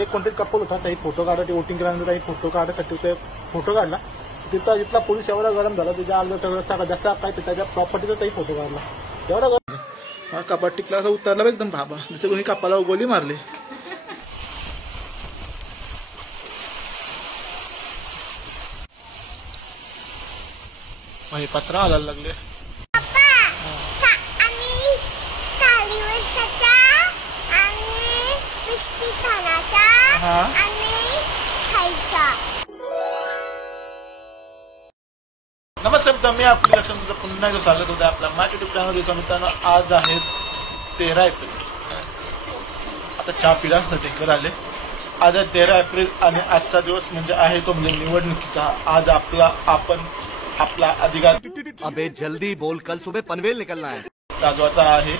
एक कोणतरी कपल होता, त्याही फोटो काढत वोटिंग केल्यानंतर काही फोटो काढत ते फोटो काढला. तिथला पोलीस एवढा गरम झाला, त्याच्या अर्धा सगळं जसा काय त्याच्या प्रॉपर्टीचा काही फोटो काढला. एवढा गरम कपाट टिकला असं उतरला एकदम भाबा, जसं कोणी कपाला गोली मारली. पत्रा हलायला लागले. नमस्कार मित्रांनो, मी आपली लक्ष्मी तुमचं पुन्हा एकदा स्वागत होतं आपल्या माझ्या युट्यूब चॅनल दिवसा. मित्रांनो, आज आहे 13 एप्रिल. आता चहा पिला ढेकर आले. आज आहे 13 एप्रिल आणि आजचा दिवस म्हणजे आहे तो म्हणजे निवडणुकीचा. आज आपला अधिकार अबे जल्दी बोल, कल सुबह पनवेल निकलना है. गाजवाचा आहे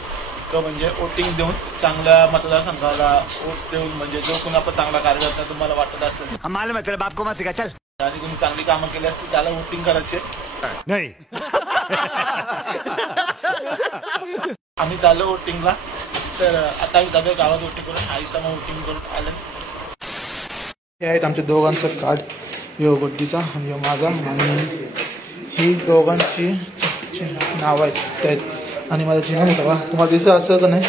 तो म्हणजे वोटिंग देऊन चांगल्या मतदारसंघाला वोट देऊन, म्हणजे जो कोणी आपण चांगला कार्यकर्ता तुम्हाला वाटत असेल, मालूम है तेरे बाप को मत सिखा, चल. आणि कोणी चांगली कामं केली असतील त्याला वोटिंग करायचे. नाही आम्ही चाललो वोटिंगला. तर आता आम्ही जातो गावात वोटिंग करून, आईसा मग वोटिंग करून आलं. हे आहेत आमच्या दोघांचं कार्ड, यो गोड्डीचा आणि यो माझा, आणि ही दोघांची नाव आहेत. आणि माझा जुना फोटो का तुम्हाला दिसत असं का नाही,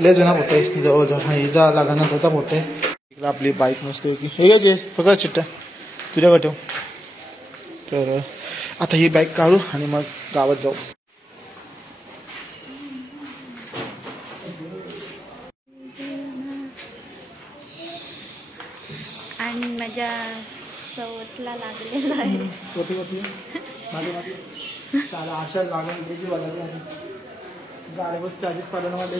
लय जुना फोटो आहे जवळजवळ. हा हिजा लागल्यानंतरचा फोटो आहे. इकडे आपली बाईक मस्त होती. हे घे फक्त चिट्ट्या तुझ्याकडे ठेव. तर आता ही बाईक काढू आणि मग गावात जाऊ. आणि माझ्या सवतला लागलेला आहे. చాలా ఆశలు లాగా ఇంటికి వాళ్ళకి గాలి వస్తే అడిగి పడడం వల్ల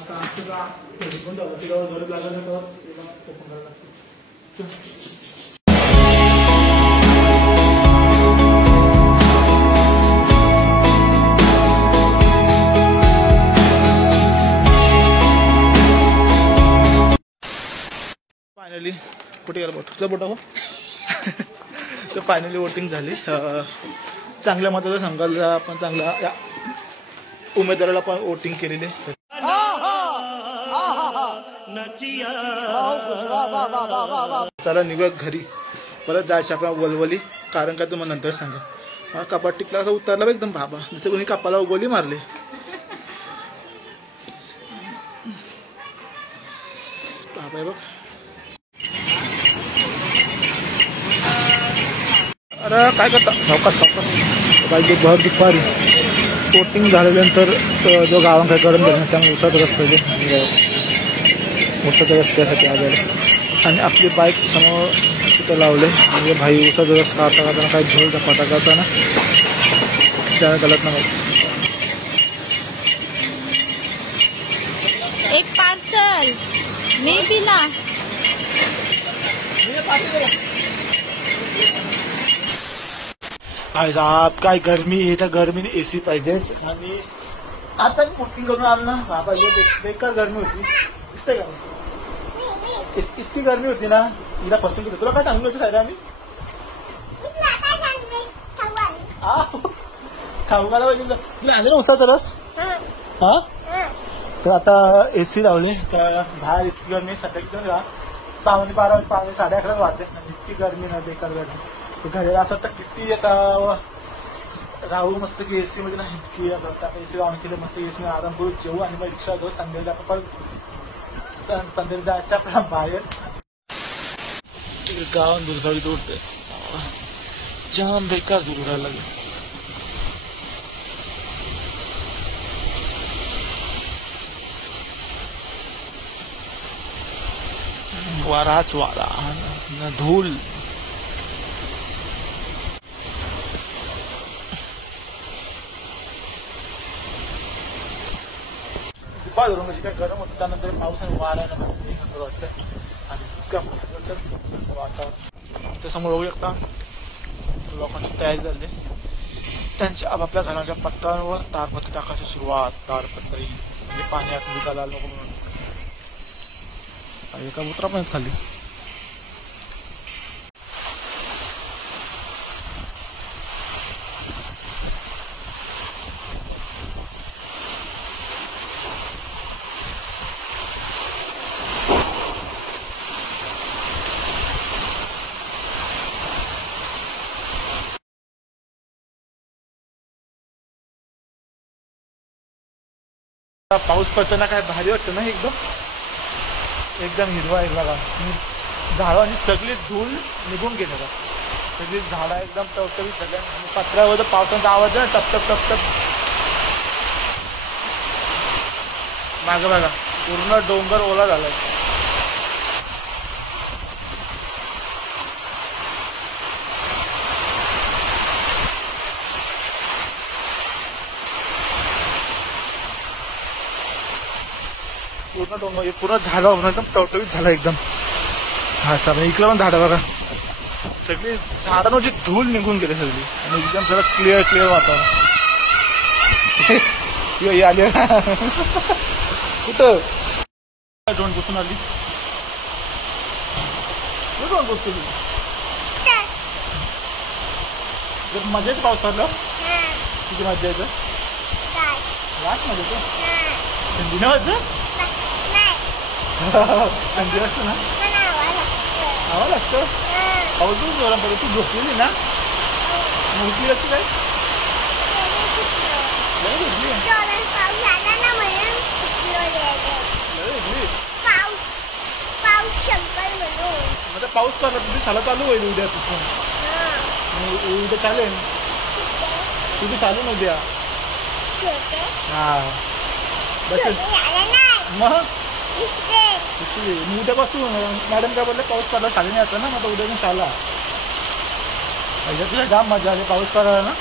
आता आजचा हेडफोन गरज लागत फायनली कुठे गेला बोट बोटा हो. तर फायनली वोटिंग झाली. चांगल्या मताचा संघाला आपण चांगला या उमेदवाराला पण वोटिंग केलेली. चला निघूया घरी. परत जायचं आपल्या वलवली, कारण का तुम्हाला नंतर सांगा. कपाट टिकला असं उतरला एकदम भाबा, जसं कोणी कपाला गोली मारली. भाबा बघ. अरे काय करता, सावकाश पाहिजे. भर दुपारी वोटिंग झाल्यानंतर जो गावांकडे गरम झाला त्यामुळे उसात रस पाहिजे. उसाचा रस त्यासाठी आलेला. आणि आपली बाईक समोर तिथं लावले. म्हणजे भाई उसाचा रस काढताना काही झोल धपाटा करताना त्याला गलत नाही. एक पार्सल मी दिला. साहेब काय गरमी आहे, त्या गरमीने एसी पाहिजेच. आणि आता मी वोटिंग करून आलो ना बाबा, बेकार गरमी होती. दिसतंय का इतकी गरमी होती ना, हिला फसून गेलो. तुला काय सांगू होतं साहेब आम्ही खाऊ घाला पाहिजे. तुला आले ना उसाचा रस. हा तर आता एसी लावली. तर बाहेर इतकी गरमी, सकाळी पावणे 12 पावणे 11:30 वाजते. इतकी गरमी ना, बेकार गरमी. घरी असं तर किती आता राहू मस्त की एसी मध्ये नाही. इतकी एसी ऑन केलं मस्त एसी आराम करू, जेवू आणि मग रिक्षा घेऊ. संध्याकाळी आपण परत संध्याकाळी जायचं आपल्या बाहेर. गावात दुर्गावी उठते जाम बेकार जुरायला लागेल. वाराच वारा न धूल. धरून म्हणजे काय गरम होतं, त्यानंतर पावसाने वाऱ्यानं वाटतं. आणि इतकं वातावरण त्याच्यामुळे बघू शकता लोकांची तयारी झाली. त्यांच्या आपापल्या घराच्या पत्त्यांवर ताडपत्री टाकायची सुरुवात. ताडपत्री म्हणजे पाणी आत निघायला नको म्हणून. एका उतरा पण खाली. पाऊस पडताना काय भारी वाटतं ना एकदम एकदम हिरवा हिरवा झाडं आणि सगळी धूळ निघून गेली बघा. सगळी झाडं एकदम टवटवीत झाल्या आणि पत्र्यावर पावसाचा आवाज आहे ना टप टप टप टप. मागं बघा पूर्ण डोंगर ओला झालाय. पूर्ण डोंगर पूर्ण झाडं एकदम टवटवीत झालं एकदम. हा सर इकडे पण झाडं बघा सगळी झाडांची धूळ निघून गेली सगळी आणि एकदम सगळं क्लिअर वातावरण. आले कुठं ड्रोन बसून आली ड्रोन बसली मजा येते पाऊस पडलं किती मजा येतं लास्ट मजा येतं थंडी नाही वाजत थंडी असतं ना आवा लागतं पाऊस पण गरम पडतो. तू झोपलेली ना उठली असं काय उठली आता पाऊस पडला तुझी शाळा चालू होईल उद्यापासून. उद्या चालेल तुझी चालू न उद्या. हा मग उद्यापासून मॅडम काय बोलले पाऊस पडला शाळेने यायचं ना. मग उद्या पण शाळा तुझ्या जाम मजा आली पाऊस पडायला ना.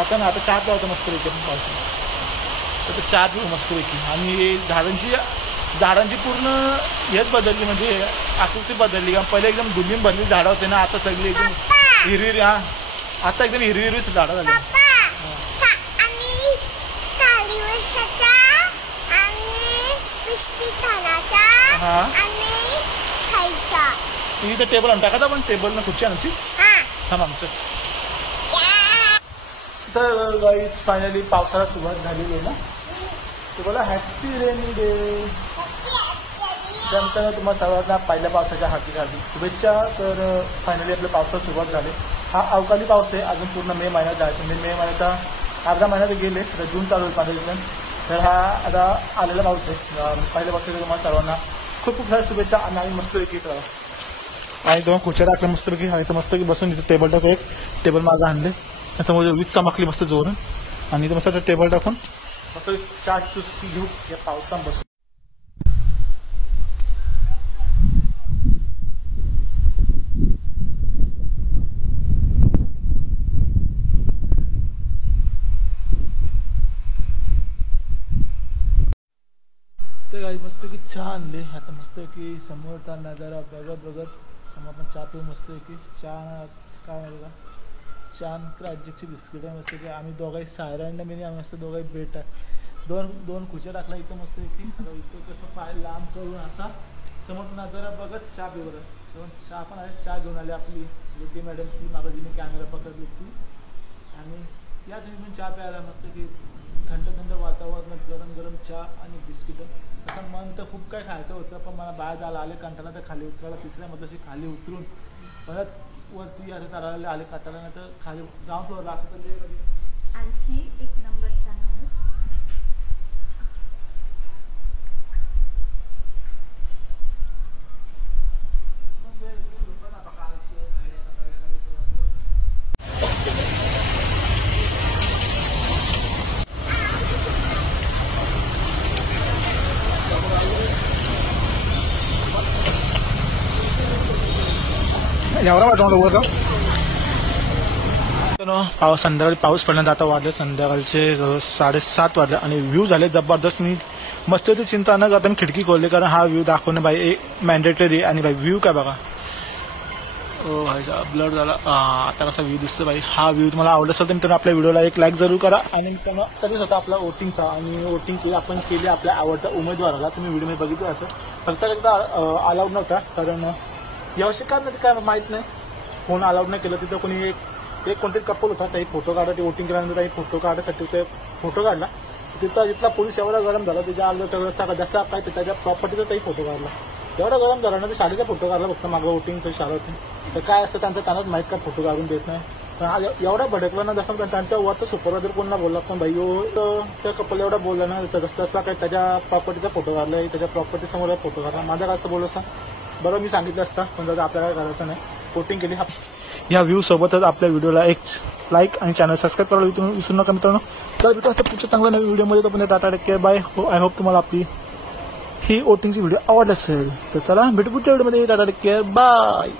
आता ना आता चहा प्यावतं मस्त पैकी पण पावसाळ्यात आता चहा पिऊ मस्त पैकी. आणि झाडांची पूर्ण हेच बदलली म्हणजे आकृती बदलली. पहिले एकदम धुलीम भरली झाडं होते ना आता सगळी एकदम हिरवी. हा आता एकदम हिरवी झाडं झाली. हा इथे टेबल आणून टाका पण टेबल ना खुर्ची आणायची थांबा आमचं. तर गाईस फायनली पावसाळा सुरुवात झालेली आहे ना. तर बोला हॅपी रेनी डे. त्यानंतर तुम्हाला सर्वांना पहिल्या पावसाच्या हार्दिक शुभेच्छा. तर फायनली आपल्या पावसाला सुरुवात झाली. हा अवकाळी पाऊस आहे अजून पूर्ण मे महिन्यात जायचं म्हणजे मे महिन्याचा अर्धा महिन्यात गेले तर जून चालू होईल 15 दिवसांनी. तर हा आता आलेला पाऊस आहे. पहिल्या पावसाच्या तुम्हाला सर्वांना खूप खूप साऱ्या शुभेच्छा. आणि आम्ही मस्तपैकी आणि दोन खुर्च्या टाकल्या मस्तपैकी आणि तर मस्तपैकी बसून इथं टेबल टाकून एक टेबल माझं आणले त्याच्यामुळे वीज चमकली मस्त जोरून. आणि इथं मस्त टेबल टाकून मस्त चहा चुस्की घेऊ या पावसात बसून. तर काही मस्तपैकी चहा आणले. आता मस्तपैकी समोरचा नजारा बघत समोर आपण चहा पिऊ मस्तपैकी. चहा काय म्हणतो छान राज्याची बिस्किट आहे मस्तपैकी. आम्ही दोघाही सायरांना मी आम्ही मस्त दोघाही बेट दोन खुर्च्या टाकला इथं मस्तपैकी. आता इथं कसं पाय लांब करून असा समोर नजारा बघत चहा पिवत. दोन चहा पण आहे. चहा घेऊन आले आपली गुड्डी मॅडम ती मागाजीने कॅमेरा पकडली होती. आणि या तुम्ही पण चहा प्यायला मस्तपैकी थंड थंड वातावरणात गरम गरम चहा आणि बिस्किटं. असं मन तर खूप काय खायचं होतं पण मला बाहेर जायला आले कंटाळा तर खाली उतरायला तिसऱ्यामध्ये अशी खाली उतरून परत वरती असं चालायला आले काटायला नाही तर खाली ग्राउंड फ्लोअरला असं तर आळशी एक नंबरचा माणूस. एवढा वाटलं संध्याकाळी पाऊस पडल्यानंतर आता वाजले संध्याकाळचे 7:30 वाजले आणि व्ह्यू झाले जबरदस्त. मी मस्तची चिंता न करता मी खिडकी खोलली कारण हा व्ह्यू दाखवणे बाई एक मॅन्डेटरी. आणि बाई व्ह्यू काय बघा ओ भाईचा ब्लड झाला. आता कसा व्ह्यू दिसतो बाई. हा व्ह्यू तुम्हाला आवडत असेल तर मित्रांनो आपल्या व्हिडिओला एक लाईक जरूर करा. आणि मित्रांनो तरीच होता आपला वोटिंगचा आणि वोटिंग आपण केली आपल्या आवडत्या उमेदवाराला. तुम्ही व्हिडिओमध्ये बघितलं असं फक्त एकदा अलाउड नव्हता कारण यावर्षी काय नाही काय माहीत नाही कोण अलाउड नाही केलं. तिथं कोणी एक कोणतरी कपल होता काही फोटो काढा ते वोटिंग केल्यानंतर काही फोटो काढायसाठी ते फोटो काढला. तिथला पोलीस एवढा गरम झाला त्याच्या अर्धा सगळं जसा काय त्याच्या प्रॉपर्टीचा काही फोटो काढला. एवढा गरम झाला ना ते शाळेचा फोटो काढला फक्त मागं वोटिंगचं शाळा होती. तर काय असतं त्यांचं त्यांनाच माहीत का फोटो काढून देत नाही. पण आज एवढा भडकला ना, जसं त्यांच्या वरचा सुपरवायझर कोणला बोलला पण भाई तर त्या कपल एवढा बोलला ना, जसं काय त्याच्या प्रॉपर्टीचा फोटो काढलाय, त्याच्या प्रॉपर्टी समोर फोटो काढला. माझ्या काय असं बोललो असता बरं मी सांगितलं असतं, पण दादा आपल्याला काय करायचं नाही. कोटिंग केली. या व्ह्यू सोबतच आपल्या व्हिडिओला एक लाईक आणि चॅनल सबस्क्राईब करायला विसरू नका मित्रांनो. तर भेटू असं पुढच्या चांगल्या नवीन व्हिडिओमध्ये. तोपर्यंत tata take care bye. I hope तुम्हाला आपली ही वोटिंगची व्हिडिओ आवडली असेल. तर चला भेटू पुढच्या व्हिडिओमध्ये. Tata take care bye.